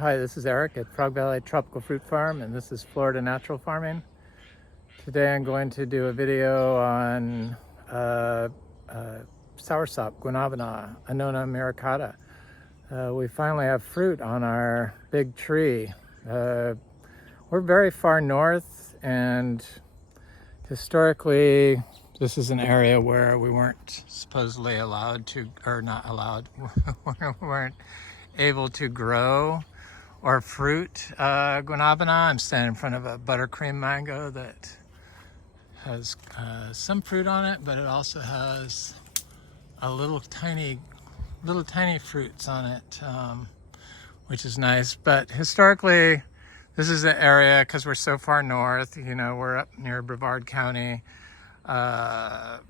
Hi, this is Eric at Frog Valley Tropical Fruit Farm, and this is Florida Natural Farming. Today I'm going to do a video on Soursop, Guanabana, Annona muricata. We finally have fruit on our big tree. We're very far north, and historically this is an area where we weren't supposedly allowed to, or not allowed, we weren't able to grow or fruit Guanabana. I'm standing in front of a buttercream mango that has some fruit on it, but it also has a little tiny fruits on it, which is nice. But historically, this is the area, because we're so far north, you know, we're up near Brevard County, where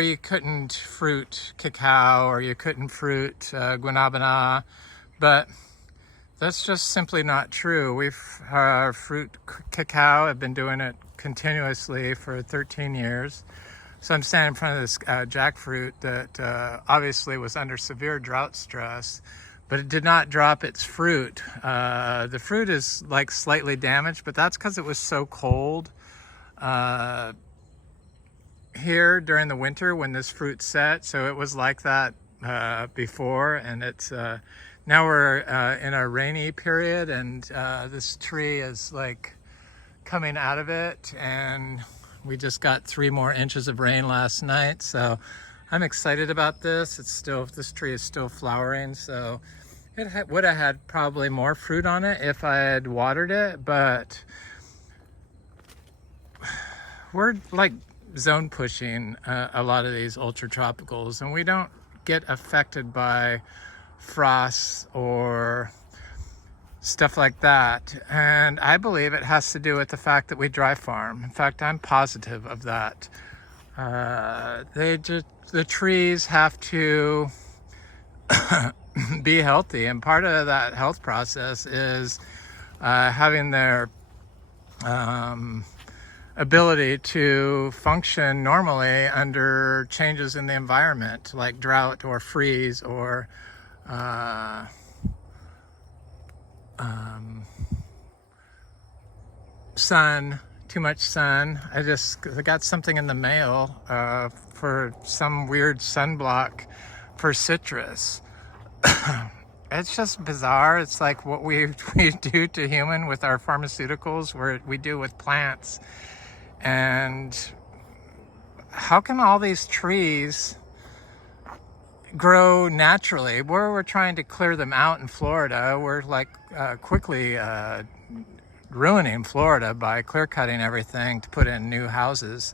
you couldn't fruit cacao or you couldn't fruit Guanabana, but that's just simply not true. We've fruit cacao. I've been doing it continuously for 13 years. So I'm standing in front of this jackfruit that obviously was under severe drought stress, but it did not drop its fruit. The fruit is like slightly damaged, but that's because it was so cold here during the winter when this fruit set. So it was like that before, and it's now we're in a rainy period, and this tree is like coming out of it, and we just got 3 more inches of rain last night, so I'm excited about this. This tree is still flowering, so it would have had probably more fruit on it if I had watered it, but we're like zone pushing a lot of these ultra tropicals, and we don't get affected by frosts or stuff like that. And I believe it has to do with the fact that we dry farm. In fact, I'm positive of that. The trees have to be healthy, and part of that health process is having their ability to function normally under changes in the environment, like drought or freeze or sun, too much sun. I got something in the mail for some weird sunblock for citrus. It's just bizarre. It's like what we do to human with our pharmaceuticals, where we do with plants. And how can all these trees grow naturally? We're trying to clear them out in Florida. We're like quickly ruining Florida by clear cutting everything to put in new houses.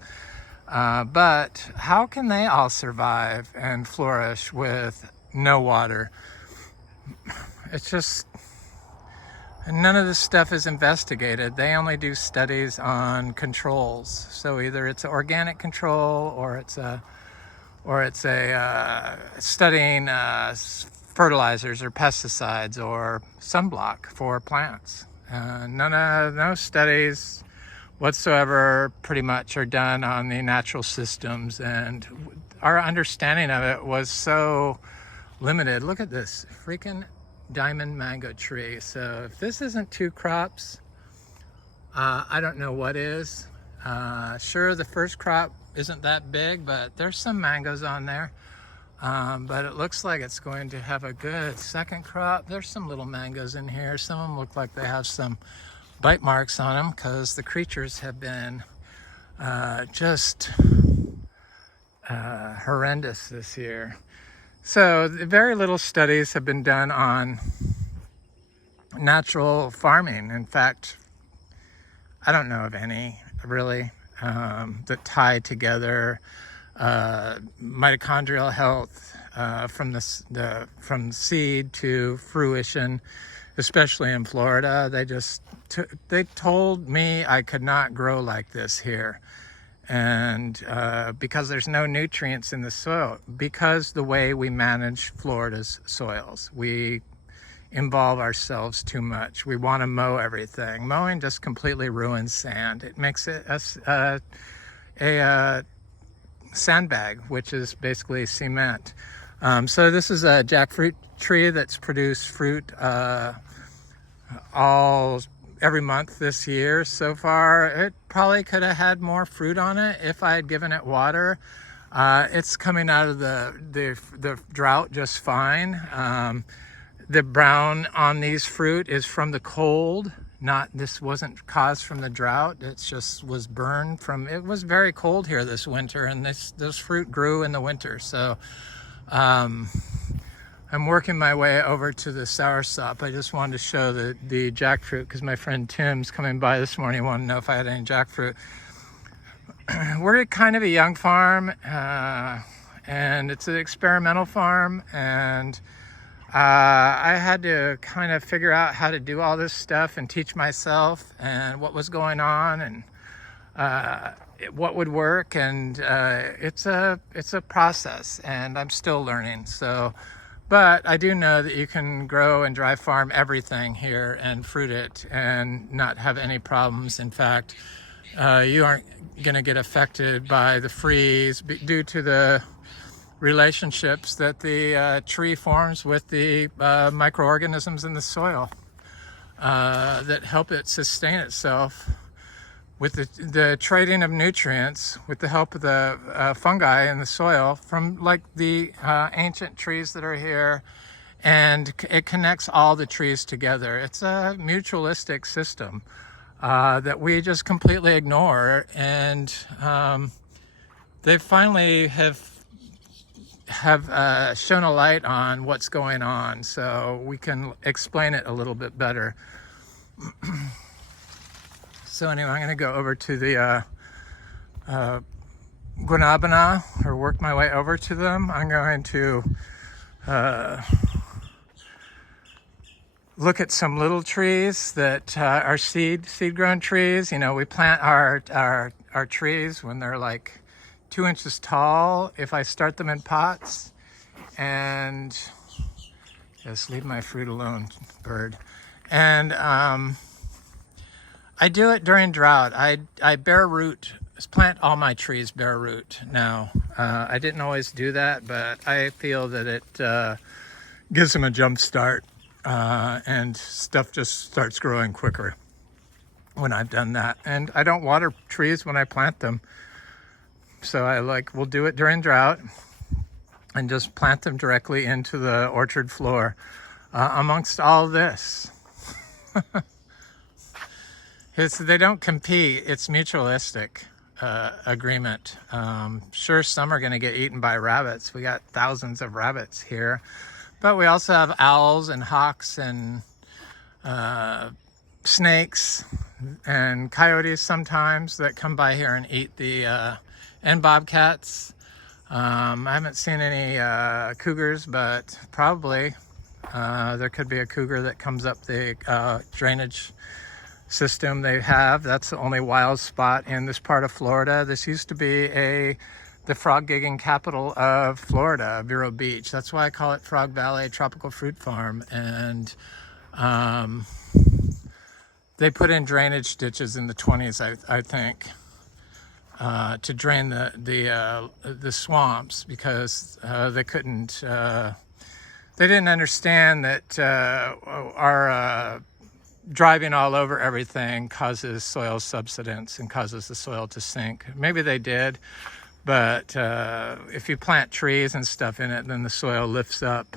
But how can they all survive and flourish with no water? It's just, none of this stuff is investigated. They only do studies on controls. So either it's an organic control, or it's a studying fertilizers or pesticides or sunblock for plants. No studies whatsoever pretty much are done on the natural systems, and our understanding of it was so limited. Look at this freaking diamond mango tree. So if this isn't 2 crops, I don't know what is. Sure, the first crop isn't that big, but there's some mangoes on there. But it looks like it's going to have a good second crop. There's some little mangoes in here. Some of them look like they have some bite marks on them, because the creatures have been just horrendous this year. So very little studies have been done on natural farming. In fact, I don't know of any really that tie together mitochondrial health from seed to fruition, especially in Florida. They told me I could not grow like this here, and because there's no nutrients in the soil, because the way we manage Florida's soils, we involve ourselves too much. We want to mow everything. Mowing just completely ruins sand. It makes it a sandbag, which is basically cement. So this is a jackfruit tree that's produced fruit every month this year so far. It probably could have had more fruit on it if I had given it water. It's coming out of the drought just fine. The brown on these fruit is from the cold. This wasn't caused from the drought. It just was burned from, it was very cold here this winter, and this fruit grew in the winter. So I'm working my way over to the Soursop. I just wanted to show the jackfruit because my friend Tim's coming by this morning. He wanted to know if I had any jackfruit. We're kind of a young farm, and it's an experimental farm, and I had to kind of figure out how to do all this stuff and teach myself and what was going on and what would work, and it's a process, and I'm still learning. So, but I do know that you can grow and dry farm everything here and fruit it and not have any problems. In fact, you aren't going to get affected by the freeze due to the relationships that the tree forms with the microorganisms in the soil that help it sustain itself with the trading of nutrients with the help of the fungi in the soil from like the ancient trees that are here, and it connects all the trees together. It's a mutualistic system that we just completely ignore, and they finally have shown a light on what's going on, so we can explain it a little bit better. So anyway, I'm going to go over to the Guanabana, or work my way over to them. I'm going to look at some little trees that are seed-grown trees. You know, we plant our trees when they're like 2 inches tall. If I start them in pots, and just leave my fruit alone, bird. And I do it during drought. I bare root, plant all my trees bare root now. I didn't always do that, but I feel that it gives them a jump start, and stuff just starts growing quicker when I've done that. And I don't water trees when I plant them. So we'll do it during drought and just plant them directly into the orchard floor amongst all this. They don't compete, it's mutualistic agreement. Sure, some are gonna get eaten by rabbits. We got thousands of rabbits here, but we also have owls and hawks and snakes and coyotes sometimes that come by here and eat and bobcats. I haven't seen any cougars, but probably there could be a cougar that comes up the drainage system they have. That's the only wild spot in this part of Florida. This used to be the frog gigging capital of Florida, Vero Beach. That's why I call it Frog Valley Tropical Fruit Farm. And they put in drainage ditches in the 20s, I think, to drain the swamps, because they didn't understand that our driving all over everything causes soil subsidence and causes the soil to sink. Maybe they did, but if you plant trees and stuff in it, then the soil lifts up.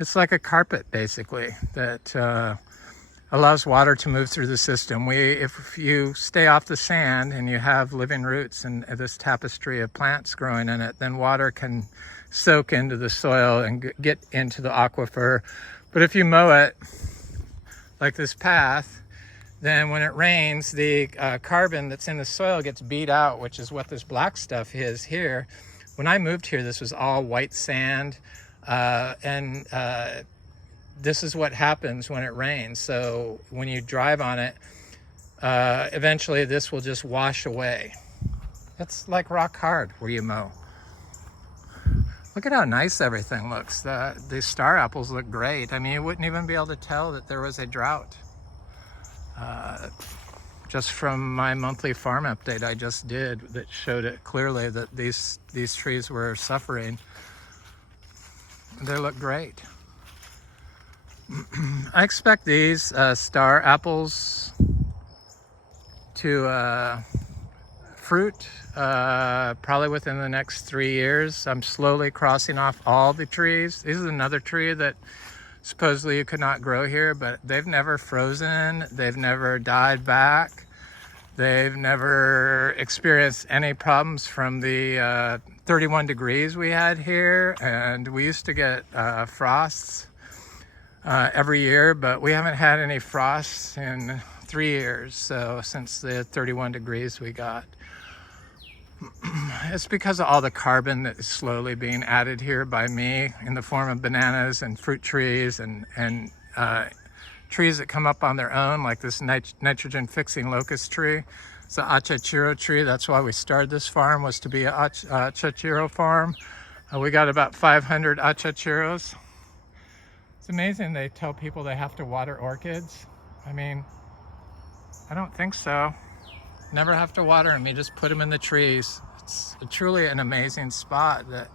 It's like a carpet, basically, that allows water to move through the system. If you stay off the sand and you have living roots and this tapestry of plants growing in it, then water can soak into the soil and get into the aquifer. But if you mow it, like this path, then when it rains, the carbon that's in the soil gets beat out, which is what this black stuff is here. When I moved here, this was all white sand, and this is what happens when it rains. So when you drive on it, eventually this will just wash away. It's like rock hard where you mow. Look at how nice everything looks. The star apples look great. I mean, you wouldn't even be able to tell that there was a drought. Just from my monthly farm update I just did, that showed it clearly that these trees were suffering. They look great. I expect these star apples to fruit probably within the next 3 years. I'm slowly crossing off all the trees. This is another tree that supposedly you could not grow here, but they've never frozen. They've never died back. They've never experienced any problems from the 31 degrees we had here, and we used to get frosts every year, but we haven't had any frosts in 3 years, so since the 31 degrees we got. It's because of all the carbon that is slowly being added here by me in the form of bananas and fruit trees and trees that come up on their own, like this nitrogen fixing locust tree. It's an achachiro tree. That's why we started this farm, was to be an achachiro farm. We got about 500 achachiros. It's amazing they tell people they have to water orchids. I mean, I don't think so. Never have to water them, you just put them in the trees. It's truly an amazing spot that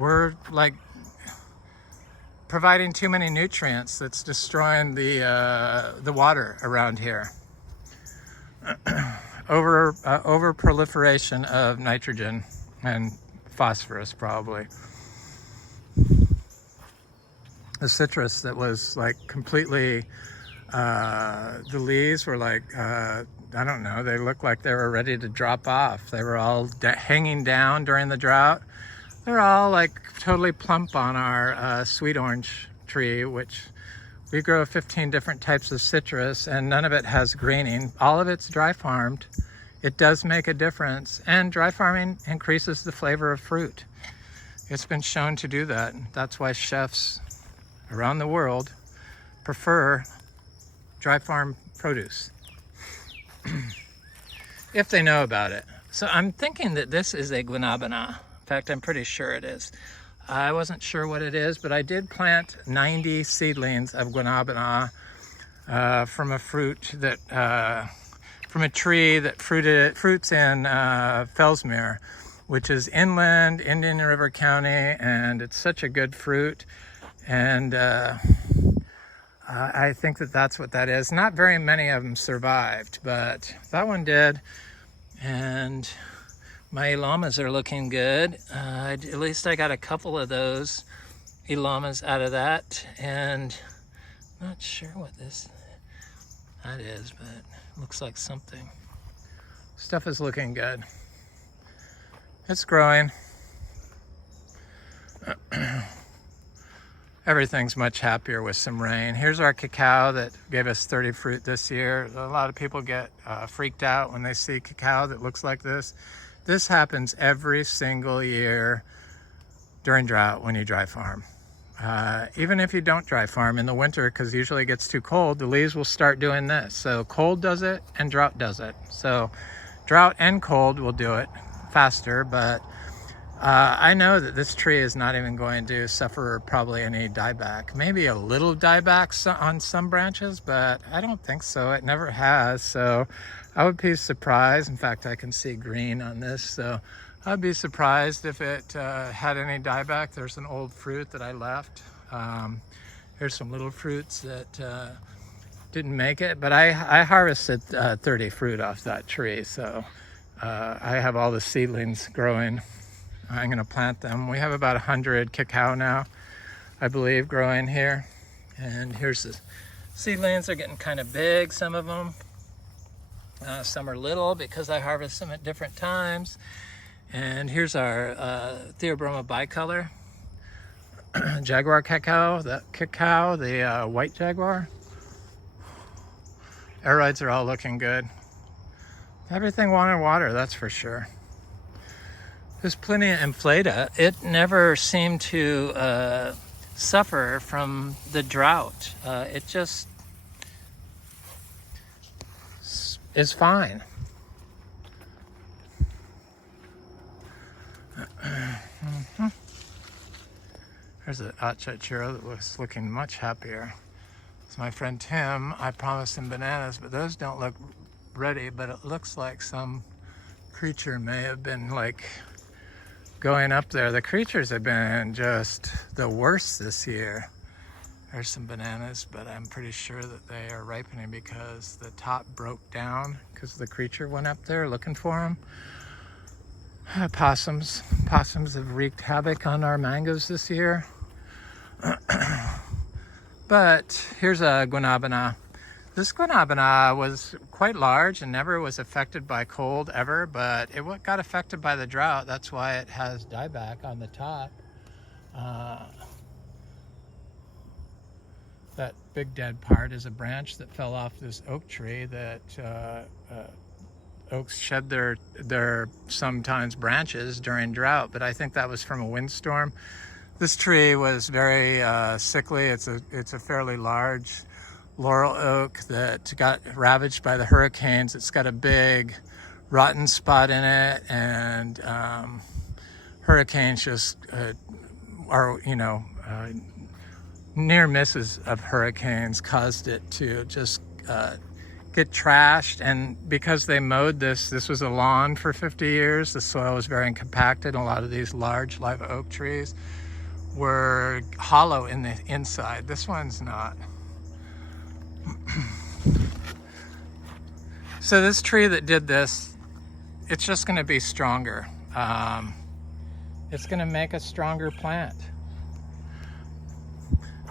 we're like providing too many nutrients that's destroying the water around here. Over proliferation of nitrogen and phosphorus probably. The citrus that was like completely, the leaves were like, I don't know, they looked like they were ready to drop off. They were all hanging down during the drought. They're all like totally plump on our sweet orange tree, which we grow 15 different types of citrus and none of it has greening. All of it's dry farmed. It does make a difference, and dry farming increases the flavor of fruit. It's been shown to do that. That's why chefs around the world prefer dry farm produce. If they know about it. So I'm thinking that this is a Guanabana. In fact, I'm pretty sure it is. I wasn't sure what it is, but I did plant 90 seedlings of Guanabana from a tree that fruits in Fellsmere, which is inland, Indian River County, and it's such a good fruit. And I think that that's what that is. Not very many of them survived, but that one did. And my llamas are looking good. At least I got a couple of those llamas out of that. And I'm not sure what that is, but it looks like something. Stuff is looking good. It's growing. Everything's much happier with some rain. Here's our cacao that gave us 30 fruit this year. A lot of people get freaked out when they see cacao that looks like this. This happens every single year during drought when you dry farm. Even if you don't dry farm in the winter, because usually it gets too cold, the leaves will start doing this. So cold does it and drought does it. So drought and cold will do it faster, but I know that this tree is not even going to suffer probably any dieback. Maybe a little dieback on some branches, but I don't think so. It never has. So I would be surprised. In fact, I can see green on this. So I'd be surprised if it had any dieback. There's an old fruit that I left. Here's some little fruits that didn't make it, but I harvested 30 fruit off that tree. So I have all the seedlings growing. I'm going to plant them. We have about 100 cacao now, I believe, growing here. And here's the seedlings. They're getting kind of big, some of them. Some are little because I harvest them at different times. And here's our Theobroma bicolor jaguar cacao, the white jaguar. Aeroids are all looking good. Everything wanted water, that's for sure. There's plenty of inflata. It never seemed to suffer from the drought. It just is fine. There's an achachiro that was looking much happier. It's my friend Tim. I promised him bananas, but those don't look ready, but it looks like some creature may have been like going up there. The creatures have been just the worst this year. There's some bananas, but I'm pretty sure that they are ripening because the top broke down because the creature went up there looking for them. Possums have wreaked havoc on our mangoes this year. But here's a Guanabana. This Guanabana was quite large and never was affected by cold ever, but it got affected by the drought. That's why it has dieback on the top. That big dead part is a branch that fell off this oak tree that oaks shed their sometimes branches during drought, but I think that was from a windstorm. This tree was very sickly. It's a fairly large laurel oak that got ravaged by the hurricanes. It's got a big rotten spot in it, and hurricanes just are, near misses of hurricanes caused it to just get trashed. And because they mowed this was a lawn for 50 years, the soil was very compacted, and a lot of these large live oak trees were hollow in the inside. This one's not. So this tree that did this, it's just going to be stronger. It's going to make a stronger plant.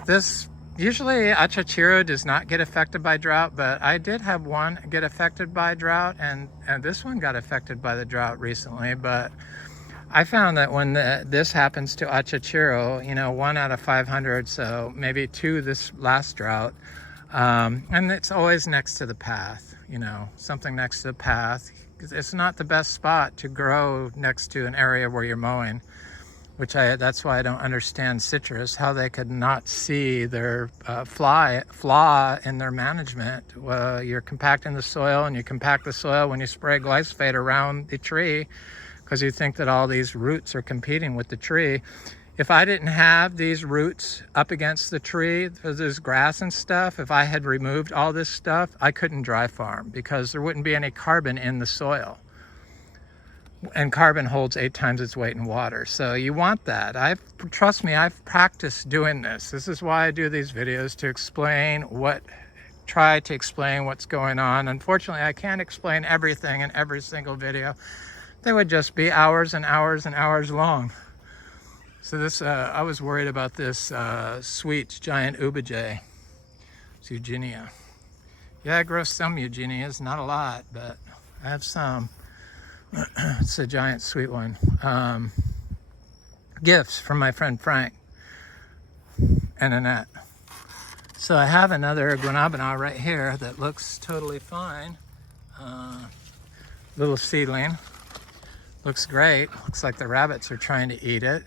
This usually Achachiro does not get affected by drought, but I did have one get affected by drought, and this one got affected by the drought recently. But I found that when this happens to Achachiro, 1 out of 500, so maybe 2 this last drought, and it's always next to the path, something next to the path. It's not the best spot to grow next to an area where you're mowing. That's why I don't understand citrus, how they could not see their flaw in their management. You're compacting the soil, and you compact the soil when you spray glyphosate around the tree because you think that all these roots are competing with the tree. If I didn't have these roots up against the tree, there's grass and stuff, if I had removed all this stuff, I couldn't dry farm because there wouldn't be any carbon in the soil. And carbon holds 8 times its weight in water. So you want that. Trust me, I've practiced doing this. This is why I do these videos, to try to explain what's going on. Unfortunately, I can't explain everything in every single video. They would just be hours and hours and hours long. So this, I was worried about this sweet giant ubijay. It's Eugenia. Yeah, I grow some Eugenias, not a lot, but I have some. It's a giant sweet one. Gifts from my friend Frank and Annette. So I have another Guanabana right here that looks totally fine. Little seedling. Looks great. Looks like the rabbits are trying to eat it.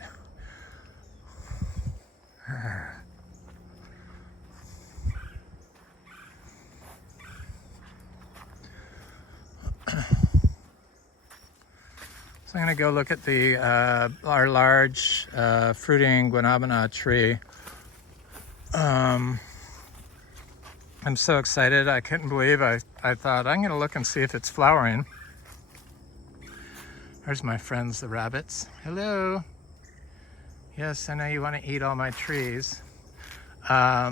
So I'm going to go look at our large fruiting Guanabana tree. I'm so excited. I couldn't believe I thought I'm going to look and see if it's flowering. There's my friends, the rabbits. Hello. Yes, I know you want to eat all my trees. I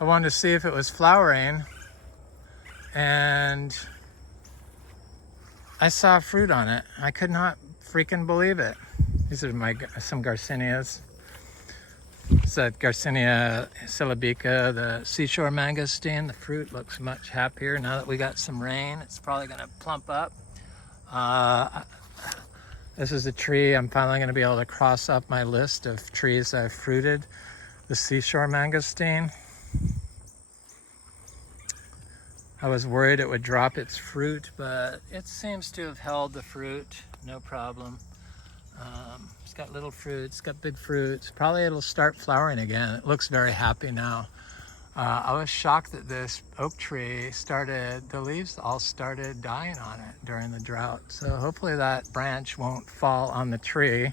wanted to see if it was flowering, and I saw fruit on it. I could not freaking believe it. These are some Garcinias. It's that Garcinia syllabica, the Seashor Mangosteen. The fruit looks much happier now that we got some rain. It's probably going to plump up. This is a tree I'm finally going to be able to cross off my list of trees I've fruited. The Seashor Mangosteen. I was worried it would drop its fruit, but it seems to have held the fruit, no problem. It's got little fruits, it's got big fruits. Probably it'll start flowering again. It looks very happy now. I was shocked that this oak tree the leaves all started dying on it during the drought. So hopefully that branch won't fall on the tree.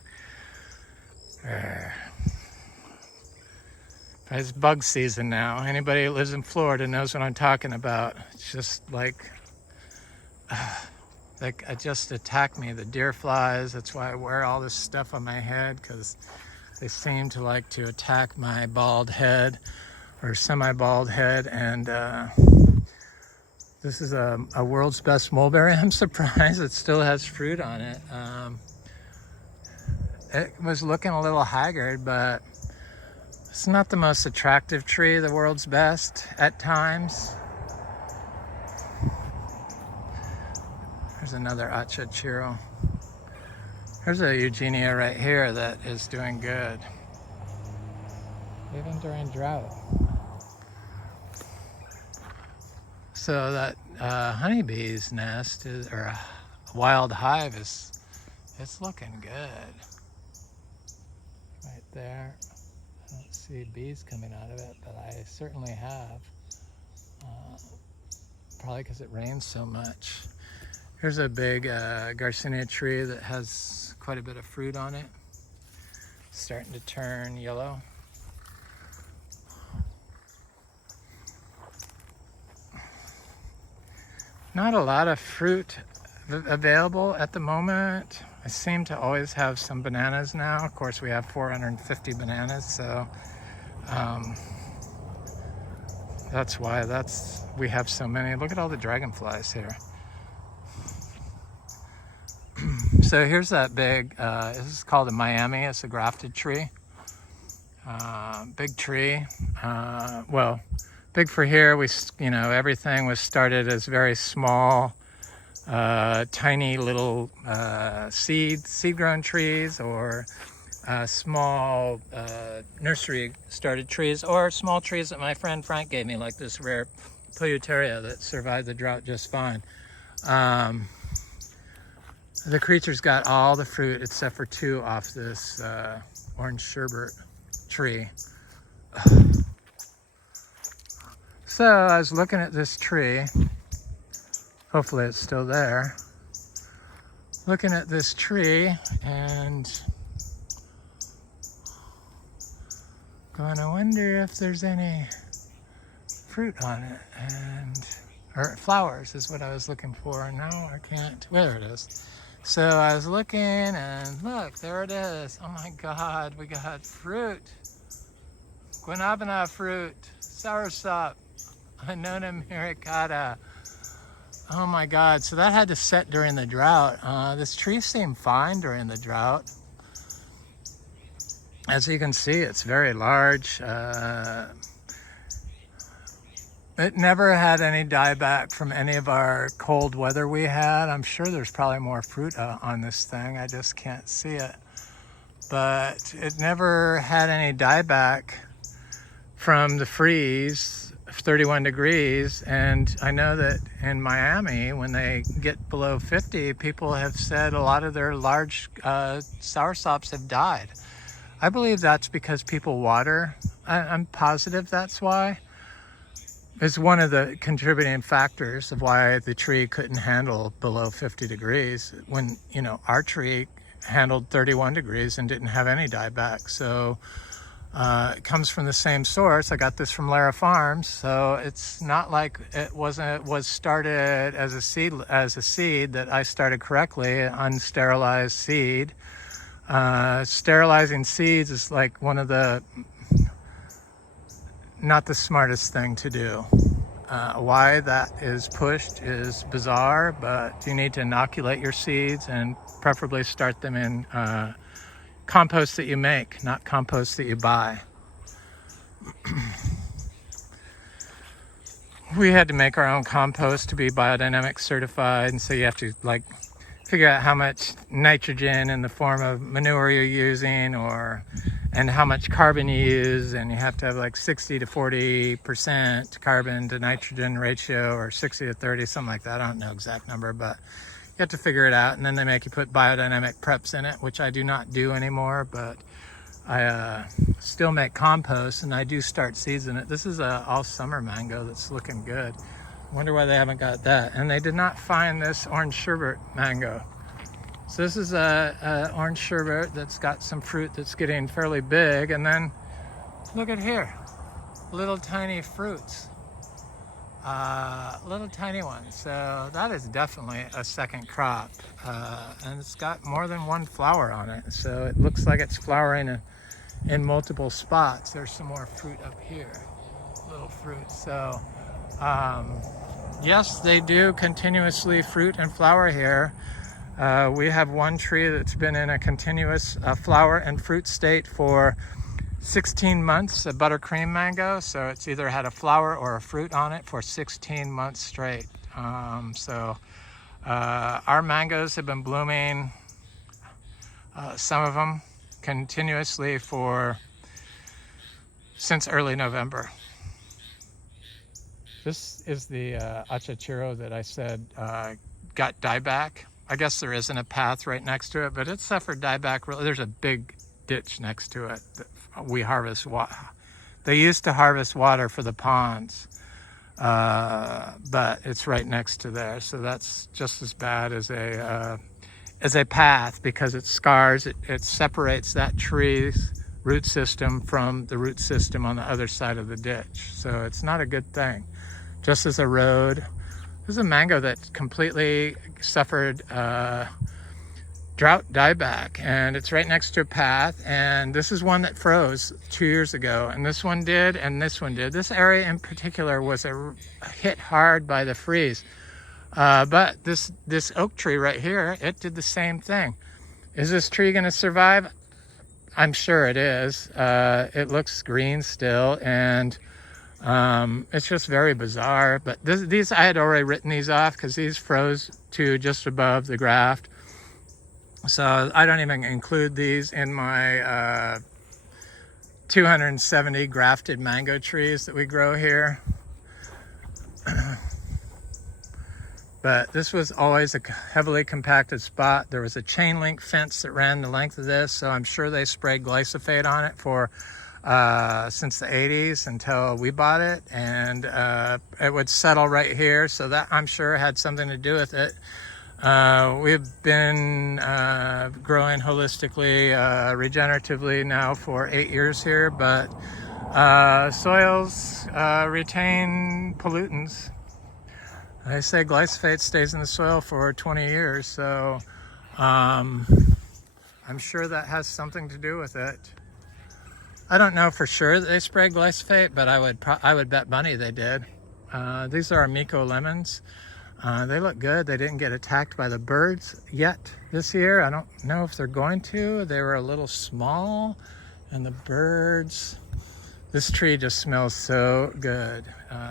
It's bug season now. Anybody who lives in Florida knows what I'm talking about. It's just like They just attack me, the deer flies. That's why I wear all this stuff on my head, because they seem to like to attack my bald head or semi-bald head. And this is a world's best mulberry. I'm surprised it still has fruit on it. It was looking a little haggard, but it's not the most attractive tree, the world's best at times. There's another Achachiro. There's a Eugenia right here that is doing good, even during drought. So that honeybee's nest is, or a wild hive is, it's looking good. Right there. I don't see bees coming out of it, but I certainly have. Probably because it rains so much. Here's a big Garcinia tree that has quite a bit of fruit on it. It's starting to turn yellow. Not a lot of fruit available at the moment. I seem to always have some bananas now. Of course, we have 450 bananas, so that's why we have so many. Look at all the dragonflies here. So here's that big, this is called a Miami. It's a grafted tree. Big tree. Well, big for here. Everything was started as very small, tiny little seed-grown trees, or small nursery started trees, or small trees that my friend Frank gave me, like this rare Polyuteria that survived the drought just fine. The creatures got all the fruit except for 2 off this orange sherbet tree. So I was looking at this tree. Hopefully it's still there. Looking at this tree and going, I wonder if there's any fruit on it, or flowers is what I was looking for. And now I can't. There it is. So I was looking, and look, there it is. Oh my God, we got fruit. Guanabana fruit, Soursop, Annona muricata. Oh my God, so that had to set during the drought. This tree seemed fine during the drought. As you can see, it's very large. It never had any dieback from any of our cold weather we had. I'm sure there's probably more fruit on this thing. I just can't see it. But it never had any dieback from the freeze of 31 degrees. And I know that in Miami, when they get below 50, people have said a lot of their large soursops have died. I believe that's because people water. I'm positive that's why. It's one of the contributing factors of why the tree couldn't handle below 50 degrees when, our tree handled 31 degrees and didn't have any dieback. So it comes from the same source. I got this from Lara Farms, so it's not like it was started as a seed that I started correctly, unsterilized seed. Sterilizing seeds is like one of the not the smartest thing to do. Why that is pushed is bizarre, but you need to inoculate your seeds and preferably start them in compost that you make, not compost that you buy. We had to make our own compost to be biodynamic certified, and so you have to figure out how much nitrogen in the form of manure you're using, and how much carbon you use, and you have to have 60 to 40% carbon to nitrogen ratio, or 60 to 30, something like that. I don't know exact number, but you have to figure it out. And then they make you put biodynamic preps in it, which I do not do anymore, but I still make compost, and I do start seeds in it. This is a all summer mango that's looking good. I wonder why they haven't got that. And they did not find this orange sherbet mango. So this is a orange sherbet that's got some fruit that's getting fairly big. And then look at here, little tiny fruits. little tiny ones. So that is definitely a second crop. And it's got more than one flower on it. So it looks like it's flowering in multiple spots. There's some more fruit up here, little fruit. So yes, they do continuously fruit and flower here. We have one tree that's been in a continuous flower and fruit state for 16 months, a buttercream mango. So it's either had a flower or a fruit on it for 16 months straight. Our mangoes have been blooming, some of them continuously since early November. This is the achachiro that I said got dieback. I guess there isn't a path right next to it, but it suffered dieback. There's a big ditch next to it that we harvest water. They used to harvest water for the ponds, but it's right next to there. So that's just as bad as a path, because it scars, it separates that tree's root system from the root system on the other side of the ditch. So it's not a good thing. Just as a road. This is a mango that completely suffered drought dieback, and it's right next to a path. And this is one that froze 2 years ago, and this one did, and this one did. This area in particular was hit hard by the freeze. But this oak tree right here, it did the same thing. Is this tree going to survive? I'm sure it is. It looks green still, and it's just very bizarre. But these I had already written these off because these froze to just above the graft. So I don't even include these in my 270 grafted mango trees that we grow here. But this was always a heavily compacted spot. There was a chain link fence that ran the length of this, so I'm sure they sprayed glyphosate on it for since the 80s until we bought it, and it would settle right here, so that I'm sure had something to do with it. We've been growing holistically, regeneratively now for 8 years here, but soils retain pollutants. They say glyphosate stays in the soil for 20 years, so I'm sure that has something to do with it. I don't know for sure that they sprayed glyphosate, but I would bet money they did. These are Amico lemons. They look good. They didn't get attacked by the birds yet this year. I don't know if they're going to. They were a little small, and the birds... This tree just smells so good.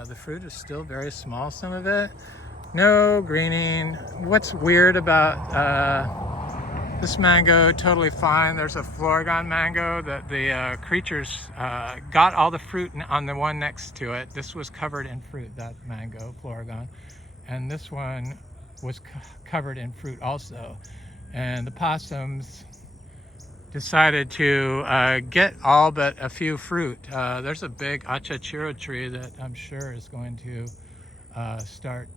The fruit is still very small, some of it. No greening. What's weird about this mango, totally fine. There's a Floragon mango that the creatures got all the fruit on the one next to it. This was covered in fruit, that mango, Floragon. And this one was covered in fruit also. And the possums decided to get all but a few fruit. There's a big achachiro tree that I'm sure is going to start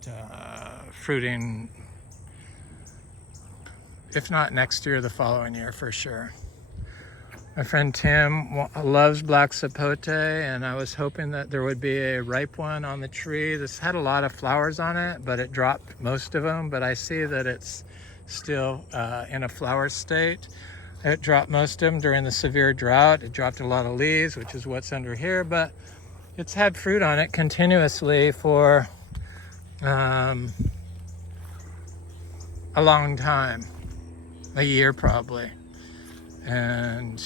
fruiting, if not next year, the following year for sure. My friend Tim loves black sapote, and I was hoping that there would be a ripe one on the tree. This had a lot of flowers on it, but it dropped most of them, but I see that it's still in a flower state. It dropped most of them during the severe drought. It dropped a lot of leaves, which is what's under here, but it's had fruit on it continuously for a long time, a year probably. And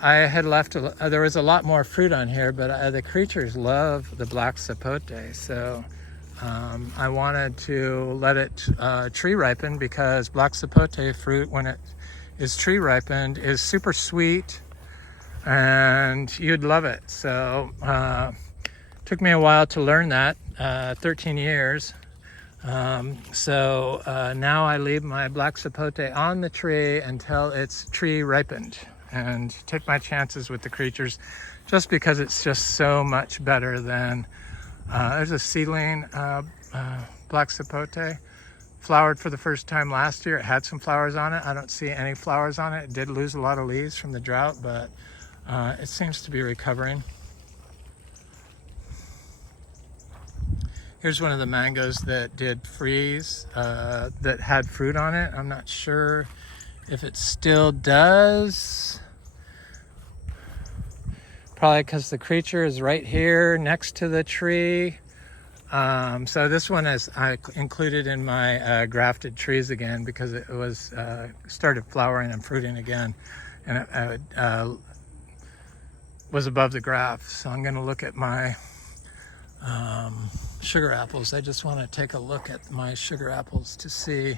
I had left, there was a lot more fruit on here, but the creatures love the black sapote. So I wanted to let it tree ripen, because black sapote fruit, when it is tree ripened, is super sweet, and you'd love it. So took me a while to learn that, 13 years. Now I leave my black sapote on the tree until it's tree ripened, and take my chances with the creatures, just because it's just so much better than there's a seedling black sapote. Flowered for the first time last year. It had some flowers on it. I don't see any flowers on it. It did lose a lot of leaves from the drought, but it seems to be recovering. Here's one of the mangoes that did freeze, that had fruit on it. I'm not sure if it still does. Probably because the creature is right here next to the tree. So this one is I included in my grafted trees again because it was started flowering and fruiting again, and it was above the graft. So I'm going to look at my sugar apples. I just want to take a look at my sugar apples to see.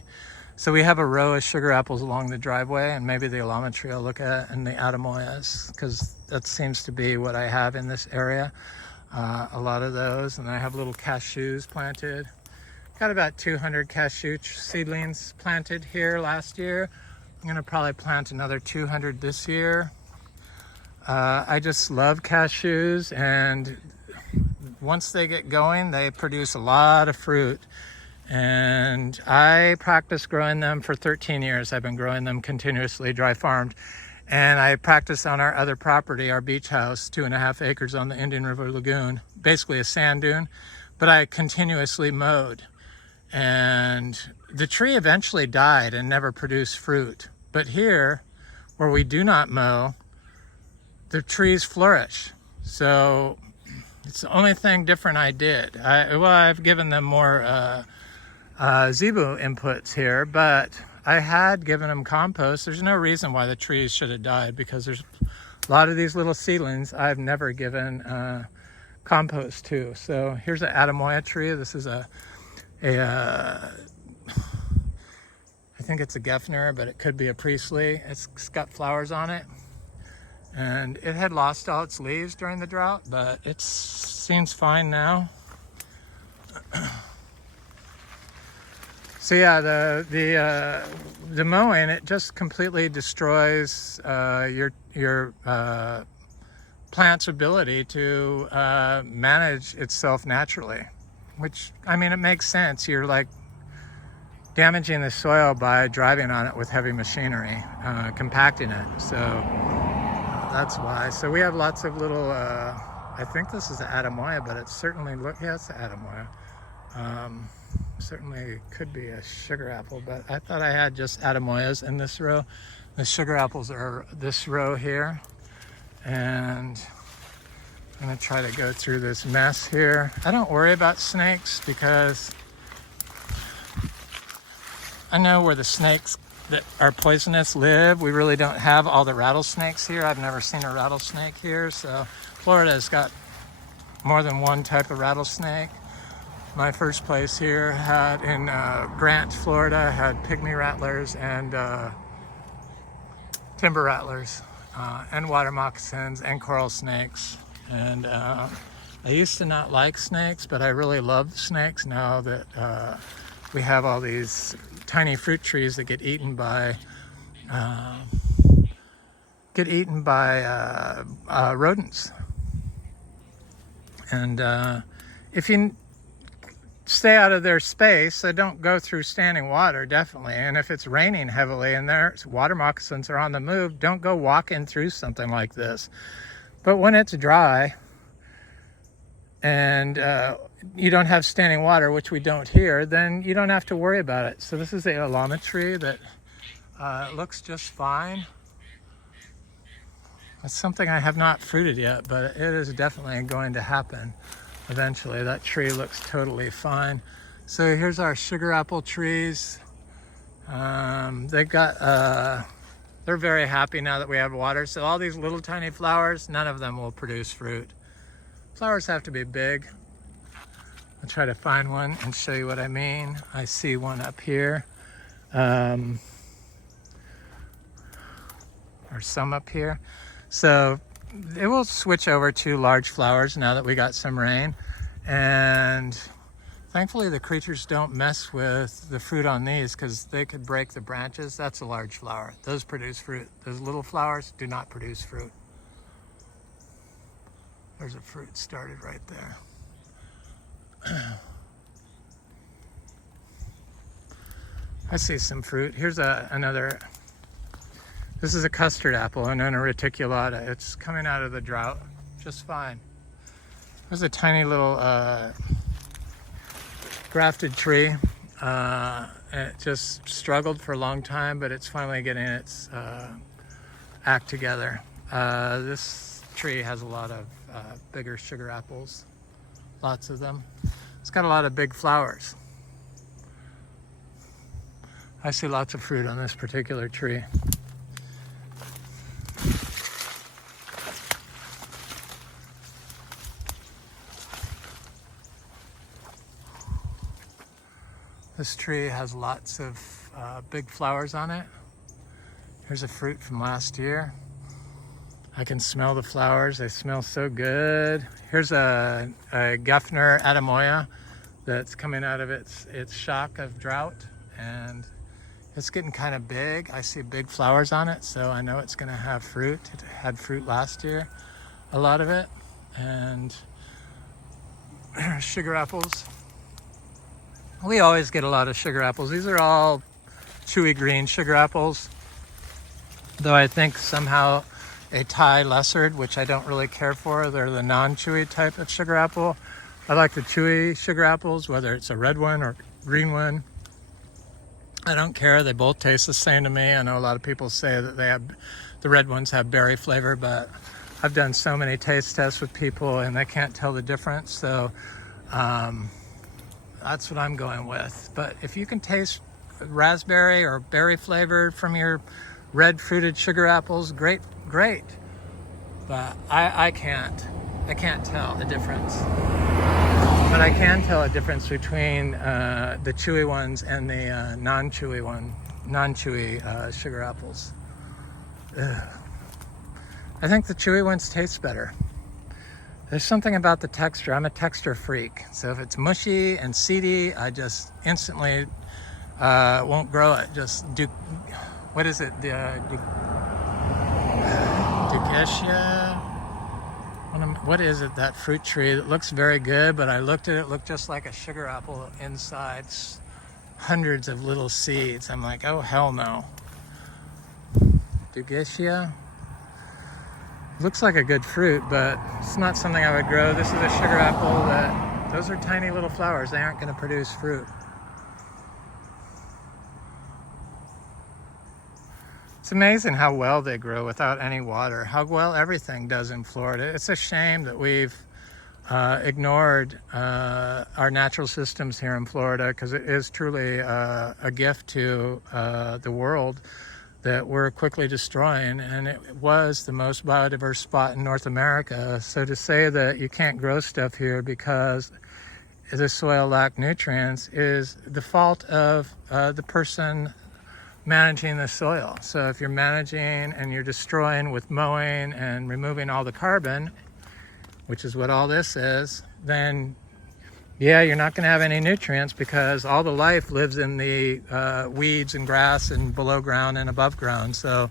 So we have a row of sugar apples along the driveway, and maybe the Alama tree I'll look at, and the Atemoyas, because that seems to be what I have in this area. A lot of those, and I have little cashews planted. Got about 200 cashew seedlings planted here last year. I'm gonna probably plant another 200 this year. I just love cashews, and once they get going, they produce a lot of fruit. And I practiced growing them for 13 years. I've been growing them continuously, dry farmed. And I practiced on our other property, our beach house, 2.5 acres on the Indian River Lagoon, basically a sand dune, but I continuously mowed. And the tree eventually died and never produced fruit. But here, where we do not mow, the trees flourish. So it's the only thing different I did. I've given them more zebu inputs here, but I had given them compost. There's no reason why the trees should have died, because there's a lot of these little seedlings I've never given compost to. So here's an Atemoya tree. This is I think it's a Geffner, but it could be a Priestley. It's got flowers on it. And it had lost all its leaves during the drought, but it seems fine now. So yeah, the mowing, it just completely destroys your plant's ability to manage itself naturally. Which, I mean, it makes sense. You're like damaging the soil by driving on it with heavy machinery, compacting it. So that's why. So we have lots of little, I think this is the Atemoya, but it's certainly, yeah, it's the Atemoya. Certainly could be a sugar apple, but I thought I had just Atemoyas in this row. The sugar apples are this row here. And I'm gonna try to go through this mess here. I don't worry about snakes because I know where the snakes that are poisonous live. We really don't have all the rattlesnakes here. I've never seen a rattlesnake here. So Florida's got more than one type of rattlesnake. My first place here had in Grant, Florida, had pygmy rattlers and timber rattlers and water moccasins and coral snakes. And I used to not like snakes, but I really love snakes now that we have all these tiny fruit trees that get eaten by rodents. And if you stay out of their space, so don't go through standing water, definitely. And if it's raining heavily and there's water moccasins are on the move, don't go walking through something like this. But when it's dry and you don't have standing water, which we don't here, then you don't have to worry about it. So this is the Alama tree that looks just fine. It's something I have not fruited yet, but it is definitely going to happen eventually. That tree looks totally fine. So here's our sugar apple trees. They've got, they're very happy now that we have water. So all these little tiny flowers, none of them will produce fruit. Flowers have to be big. I'll try to find one and show you what I mean. I see one up here. Or some up here. So it will switch over to large flowers now that we got some rain. And thankfully the creatures don't mess with the fruit on these because they could break the branches. That's a large flower. Those produce fruit. Those little flowers do not produce fruit. There's a fruit started right there. I see some fruit. Here's another. This is a custard apple, Annona reticulata. It's coming out of the drought just fine. There's a tiny little grafted tree. It just struggled for a long time, but it's finally getting its act together. This tree has a lot of bigger sugar apples, lots of them. It's got a lot of big flowers. I see lots of fruit on this particular tree. This tree has lots of big flowers on it. Here's a fruit from last year. I can smell the flowers. They smell so good. Here's a Gefner Atemoya that's coming out of its shock of drought, and it's getting kind of big. I see big flowers on it, so I know it's gonna have fruit. It had fruit last year, a lot of it, and sugar apples. We always get a lot of sugar apples. These are all chewy green sugar apples, though I think somehow a Thai lessard, which I don't really care for. They're the non-chewy type of sugar apple. I like the chewy sugar apples, whether it's a red one or green one. I don't care. They both taste the same to me. I know a lot of people say that the red ones have berry flavor, but I've done so many taste tests with people and they can't tell the difference. So that's what I'm going with. But if you can taste raspberry or berry flavored from your red fruited sugar apples, great. But I can't tell the difference. But I can tell a difference between the chewy ones and the non-chewy sugar apples. Ugh. I think the chewy ones taste better. There's something about the texture. I'm a texture freak. So if it's mushy and seedy, I just instantly won't grow it. What is it? Dugesia? What is it, that fruit tree? It looks very good, but I looked at it, looked just like a sugar apple inside. Hundreds of little seeds. I'm like, oh, hell no. Dugesia? Looks like a good fruit, but it's not something I would grow. This is a sugar apple that, those are tiny little flowers. They aren't going to produce fruit. It's amazing how well they grow without any water, how well everything does in Florida. It's a shame that we've ignored our natural systems here in Florida, because it is truly a gift to the world that we're quickly destroying, and it was the most biodiverse spot in North America. So to say that you can't grow stuff here because the soil lacked nutrients is the fault of the person managing the soil. So if you're managing and you're destroying with mowing and removing all the carbon, which is what all this is, then yeah, you're not going to have any nutrients, because all the life lives in the weeds and grass and below ground and above ground. So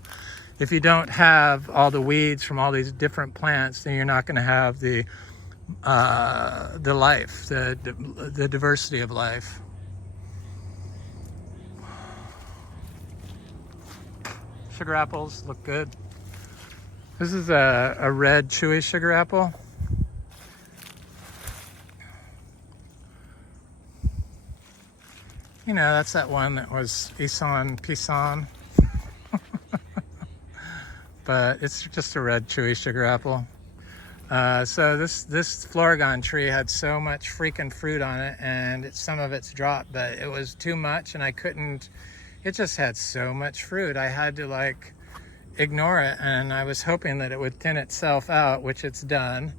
if you don't have all the weeds from all these different plants, then you're not going to have the life, the diversity of life. Sugar apples look good. This is a red chewy sugar apple. You know, that's that one that was Isan Pisan. But it's just a red chewy sugar apple. So this Florigon tree had so much freaking fruit on it, and some of it's dropped, but it was too much and I couldn't. It just had so much fruit. I had to like ignore it, and I was hoping that it would thin itself out, which it's done.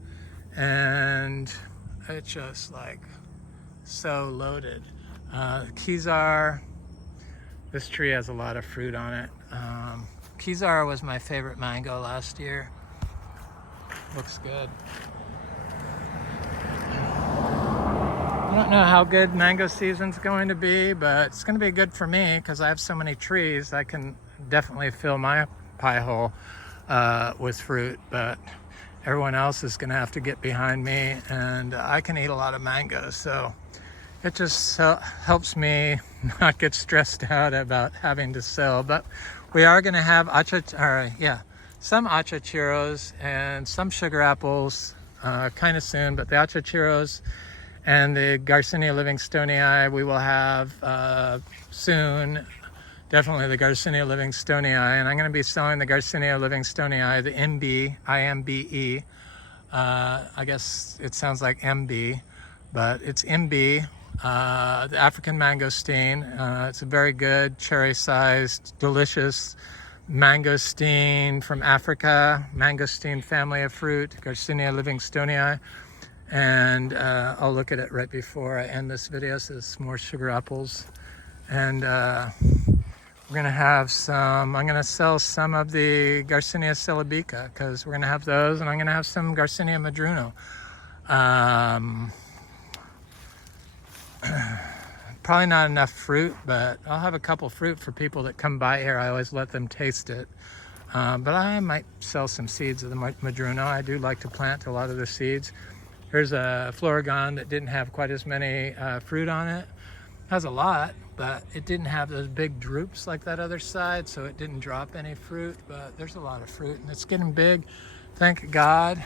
And it's just like so loaded. Kizar, this tree has a lot of fruit on it. Kizar was my favorite mango last year. Looks good. I don't know how good mango season's going to be, but it's going to be good for me because I have so many trees. I can definitely fill my pie hole with fruit, but everyone else is going to have to get behind me, and I can eat a lot of mangoes, so it just helps me not get stressed out about having to sell. But we are going to have some achachiros and some sugar apples kind of soon, but the achachiros And the Garcinia Livingstonii we will have soon. Definitely the Garcinia Livingstonii, and I'm going to be selling the Garcinia Livingstonii, the Imbe, I-M-B-E. I guess it sounds like MB, but it's Imbe, the African mangosteen. It's a very good cherry-sized, delicious mangosteen from Africa, mangosteen family of fruit, Garcinia Livingstonii. And I'll look at it right before I end this video. So it's more sugar apples, and we're gonna have some. I'm gonna sell some of the Garcinia syllabica because we're gonna have those, and I'm gonna have some Garcinia madruno. Probably not enough fruit, but I'll have a couple fruit for people that come by here. I always let them taste it. But I might sell some seeds of the madruno. I do like to plant a lot of the seeds. Here's a Florigon that didn't have quite as many fruit on it. Has a lot, but it didn't have those big droops like that other side, so it didn't drop any fruit, but there's a lot of fruit and it's getting big, thank God.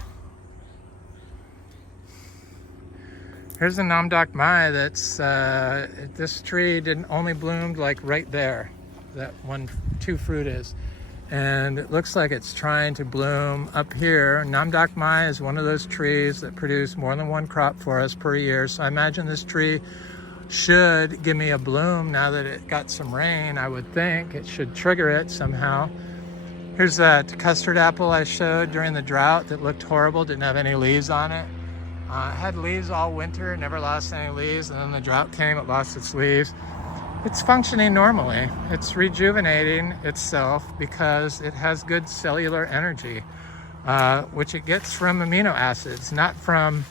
Here's the Namdok Mai that's, this tree didn't only bloomed like right there, that two fruit is. And it looks like it's trying to bloom up here. Namdok Mai is one of those trees that produce more than one crop for us per year. So I imagine this tree should give me a bloom now that it got some rain. I would think it should trigger it somehow. Here's that custard apple I showed during the drought that looked horrible, didn't have any leaves on it. It had leaves all winter, never lost any leaves, and then the drought came, it lost its leaves. It's functioning normally. It's rejuvenating itself because it has good cellular energy, which it gets from amino acids, not from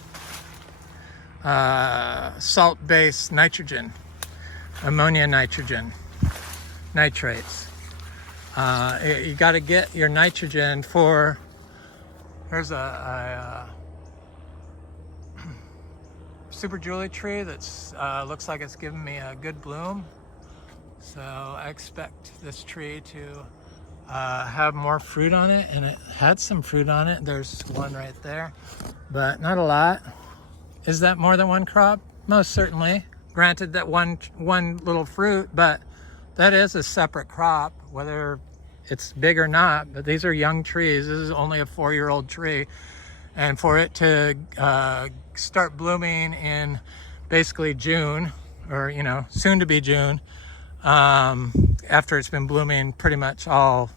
salt-based nitrogen, ammonia nitrogen, nitrates. You got to get your nitrogen for, there's a Super Julie tree that's looks like it's giving me a good bloom. So I expect this tree to have more fruit on it, and it had some fruit on it. There's one right there, but not a lot. Is that more than one crop? Most certainly. Granted that one little fruit, but that is a separate crop, whether it's big or not. But these are young trees. This is only a 4-year-old tree. And for it to start blooming in basically June, or soon to be June, after it's been blooming pretty much all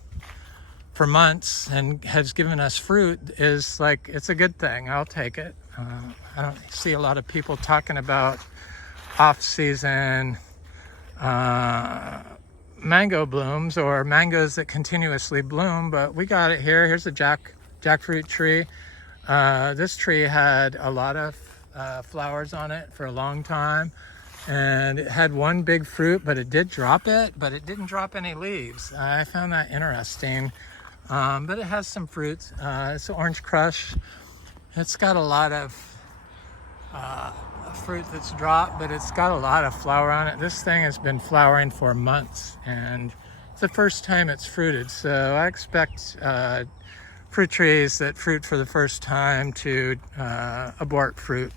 for months and has given us fruit, is like, it's a good thing. I'll take it. I don't see a lot of people talking about off-season mango blooms or mangoes that continuously bloom, but we got it here. Here's a jackfruit tree. This tree had a lot of flowers on it for a long time, and it had one big fruit, but it did drop it, but it didn't drop any leaves. I found that interesting, but it has some fruits. It's an orange crush. It's got a lot of fruit that's dropped, but it's got a lot of flower on it. This thing has been flowering for months, and it's the first time it's fruited, so I expect fruit trees that fruit for the first time to abort fruit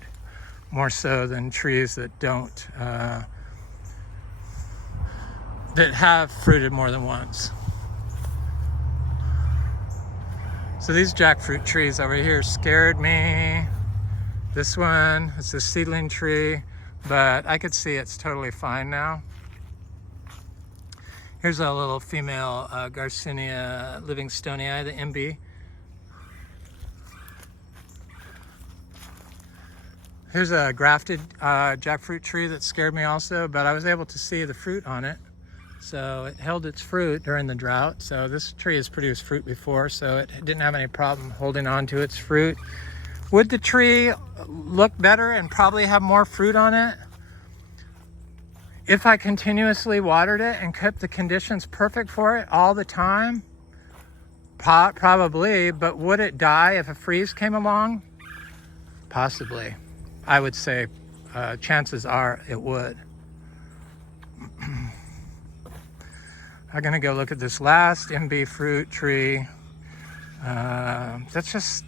more so than trees that don't, that have fruited more than once. So these jackfruit trees over here scared me. This one, it's a seedling tree, but I could see it's totally fine now. Here's a little female Garcinia Livingstonii, the Imbe. Here's a grafted jackfruit tree that scared me also, but I was able to see the fruit on it. So it held its fruit during the drought. So this tree has produced fruit before, so it didn't have any problem holding on to its fruit. Would the tree look better and probably have more fruit on it if I continuously watered it and kept the conditions perfect for it all the time? Probably, but would it die if a freeze came along? Possibly. I would say chances are it would. I'm gonna go look at this last MB fruit tree. That's just,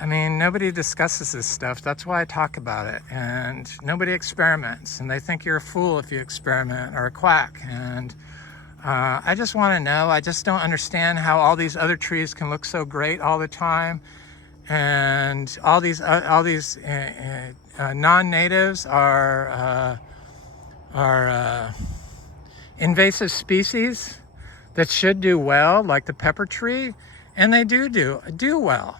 I mean, nobody discusses this stuff. That's why I talk about it. And nobody experiments. And they think you're a fool if you experiment, or a quack. And I just want to know. I just don't understand how all these other trees can look so great all the time. And all these non-natives are invasive species that should do well, like the pepper tree. And they do well.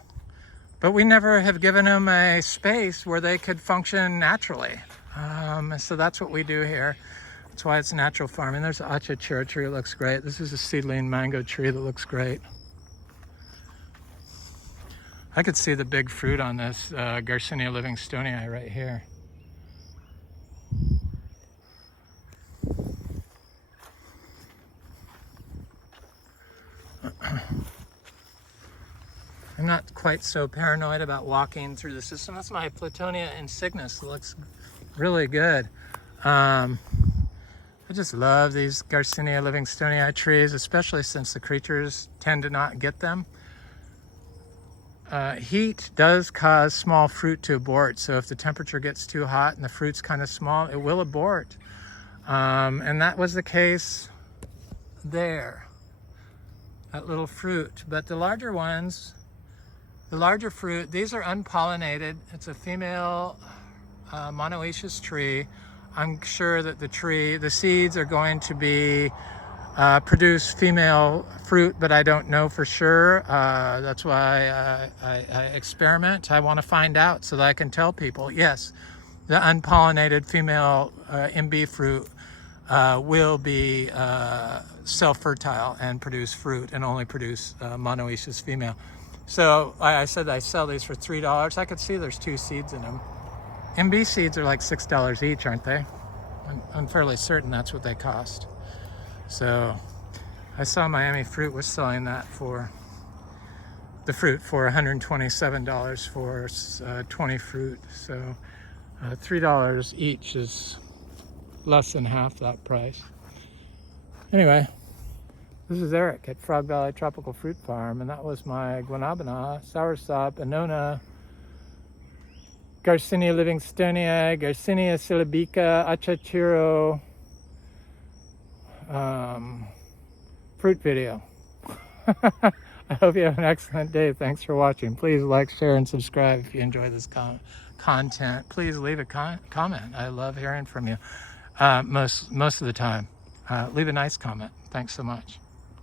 But we never have given them a space where they could function naturally. So that's what we do here. That's why it's natural farming. There's an Atemoya tree that looks great. This is a seedling mango tree that looks great. I could see the big fruit on this Garcinia Livingstonii right here. I'm not quite so paranoid about walking through the system. That's my Platonia insignis. It looks really good. I just love these Garcinia Livingstonii trees, especially since the creatures tend to not get them. Heat does cause small fruit to abort. So if the temperature gets too hot and the fruit's kind of small, it will abort. And that was the case there, that little fruit. But the larger ones, the larger fruit, these are unpollinated. It's a female monoecious tree. I'm sure that the seeds are going to be produce female fruit, but I don't know for sure. That's why I experiment. I want to find out so that I can tell people, yes, the unpollinated female Imbe fruit will be self-fertile and produce fruit and only produce monoecious female. So I said I sell these for $3. I could see there's 2 seeds in them. Imbe seeds are like $6 each, aren't they? I'm fairly certain that's what they cost. So I saw Miami Fruit was selling that for the fruit for $127 for 20 fruit. So $3 each is less than half that price. Anyway, this is Eric at Frog Valley Tropical Fruit Farm, and that was my Guanabana, Soursop, Annona, Garcinia Livingstonii, Garcinia syllabica, Achachiro fruit video. I hope you have an excellent day. Thanks for watching. Please like, share, and subscribe if you enjoy this content. Please leave a comment. I love hearing from you most of the time. Leave a nice comment. Thanks so much.